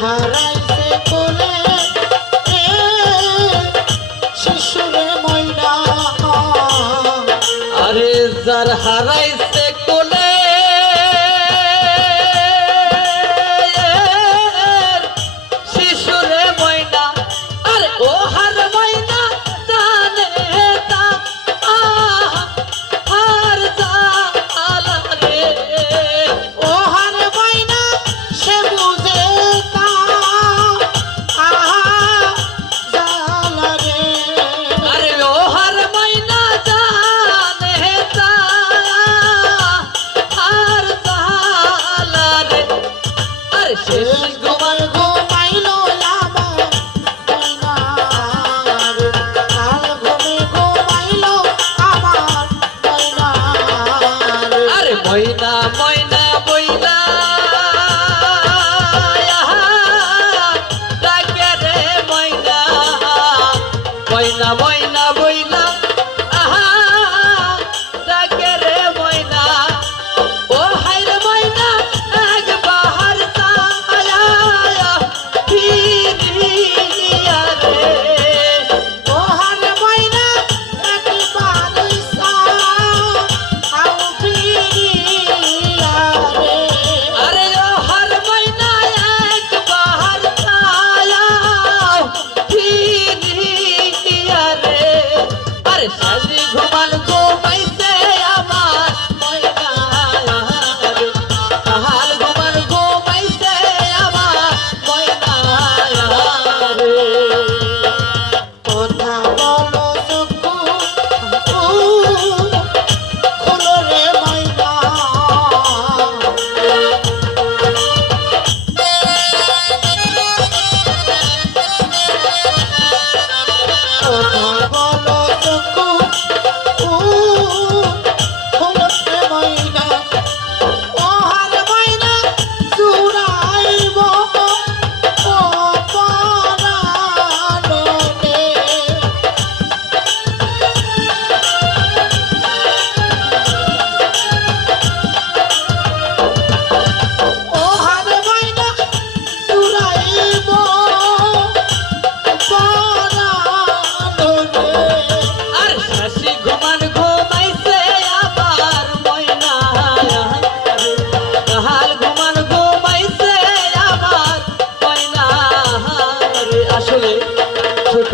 হারাইছে কোলে শিশুরে ময়না আরে যার হারাইছে কোলে শিশুরে ময়না আরে ও হার ময়না জানে তা হার জালা রে ও হার ময়না সে বুঝে তা জালা রে আরে ও হার ময়না জানে তা হার জালা রে আরে শেষ গোমাল ঘুমাইলো লামা ময়নার কাল ঘুমে ঘুমাইলো আমার ময়নার আরে ময়না ময়না বইলা ডাকে রে ময়না ময়না ময়না বইলা আহা ডাকে রে ময়না ও হাইরে ময়না এক বাহার সায়া ফিরিয়া রে ও হার ময়না একবার ইসা আও ফিরিয়া রে আরে ও হার ময়না একবার ছায়া ফিরিয়া রে আরে সাজি ঘুমান ঘুমাইছে আমার ময়না রে হাল ঘুমান ঘুমাইছে আমার ময়না রে কথা বলো চক্ষু খোলো রে ময়না কথা বলো চক্ষু খোলো রে ময়না ও হার ময়না চুরাইব ও পরাণে ও হার ময়না চুরাইব পরাণে আর শাসি ঘুমান ঘুমাইছে আবার ময়না রে হাল ঘুমান ঘুমাইছে আবার ময়না রে আসলে ছোট